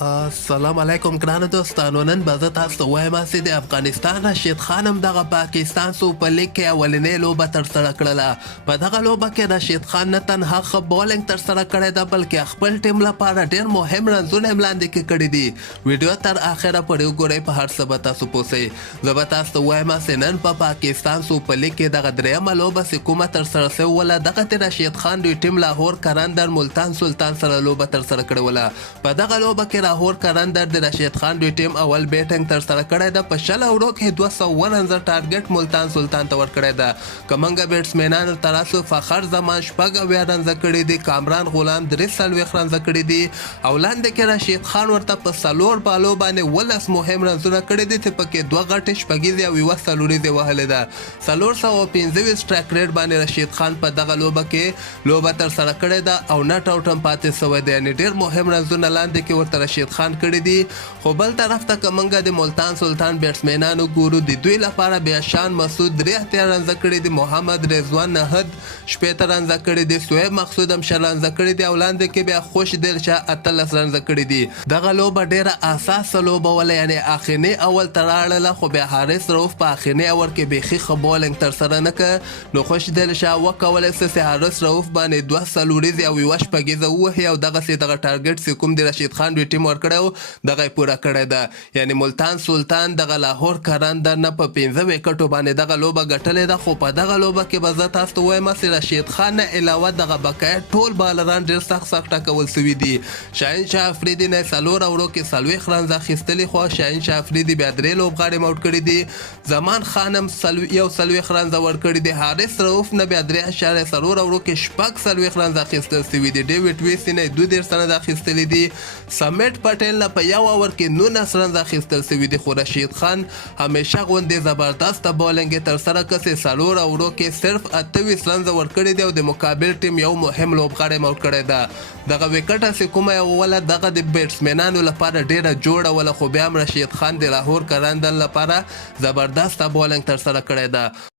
السلام علیکم ګرانو دوستانو. نن به زه تاسو ته وایم چې د افغانستان راشد خان هم دغه پاکستان سوپر لیګ کې اولنۍ لوبه ترسره کړله. په دغه لوبه کې راشد خان نه تنها ښه بولینګ ترسره کړی ده بلکې خپل ټیم لپاره ډېر مهم رنزونه هم لاندې کې کړي دي. ویډیو تر اخره پورې وګورئ، په هر څه به تاسو پوه سئ. زه به تاسو ته وایم چې نن په پاکستان سوپر لیګ کې دغه درېیمه لوبه چې کومه ترسره شوې وله، دغه د راشد خان دوی ټیم لاهور کرندر ملتان سلطان سره لوبه ترسره کړې وله. په دغه لوبه کې لاهور کرندر د راشد خان دوی ټیم اول بیټنګ ترسره کړی ده. په 60 اوورو کې 200 رنزه ټارګټ ملتان سلطان ته ورکړی ده. کمنګه بیټسمینانو تراسو فخر زمان شپږ اویا رنزه کړي دي، کامران غلام 43 رنزه کړي دي او لاندې کې راشد خان ورته په 4 بالو باندې 19 مهم رنزونه کړي دي چې پکې 2 غټې شپږیزې او 1 څلوریزې وهلې ده. 425 سټرایک ریټ باندې راشد خان په دغه لوبه کې لوبه ترسره کړې ده او نټ آوټ هم پاتې شوی دی، یعنې ډېر مهم رنزونه لاندې کې ورته راشد خان کړي دي. خو بل طرف ته که موږ د ملتان سلطان بیټسمینانو ګورو، د دوی لپاره بیا شان مسعود 83 رنزه کړي دي، محمد رضوان نهد 18 رنزه کړي دي، سویب مقصود هم 6 رنزه کړي دي او لاندې کې بیا خوش دلشاه 18 رنزه کړي دي. دغه لوبه ډېره اساسه لوبه وله، یعنې اخرني اول ته راړله، خو بیا حارث رؤف په اخرني اور کې بیخي ښه بولینګ ترسره نه کړ. نو خوش دلشاه وکولی چې حارث رؤف باندې 2 څلوریزې او 1 شپږیزه ووهي او دغسې دغه ټارګټ چې کوم د راشد خان دوی ټیم ورکړی دغه پوره کړی ده. یعنی ملتان سلطان دغه لاهور کرندر نه په 15 وکټو باندې دغه لوبه ګټلې ده. خو په دغه لوبه کې به زه تاسو ته وایم چې راشد خان نه علاوه دغه بقایا ټول بالران ډېر سخت سخت ټکول سوي دي. شاهین شاه افریدي نه 4 اوورو کې 40 رنزه اخیستلي، خو شاهین شاه افریدي بیا 3 لوبغاړي موټ کړي دي. زمان خان هم 41 رنزه ورکړي دي. حارث رؤف نه بیا 3.4 اوورو کې 40 رنزه اخیستل سوي دي. ډیوډ ویسي نه 32 رنزه اخیستلي دي. سمیت پټیل نه په 1 اوور کې 19 رنزه اخیستل سوي دي. خو راشد خان همیشه غوندې زبردسته بولینګ یې ترسره کړ چې 4 اوورو کې صرف 28 رنزه ورکړي دي او د مقابل ټیم یو مهم لوبغاړی موټ کړی ده. دغه وکټه چې کومه یې ووله دغه د بیټسمینانو لپاره ډېره جوړه وله، خو بیا هم راشد خان د لاهور کرندر لپاره زبردسته بولینګ ترسره کړی ده.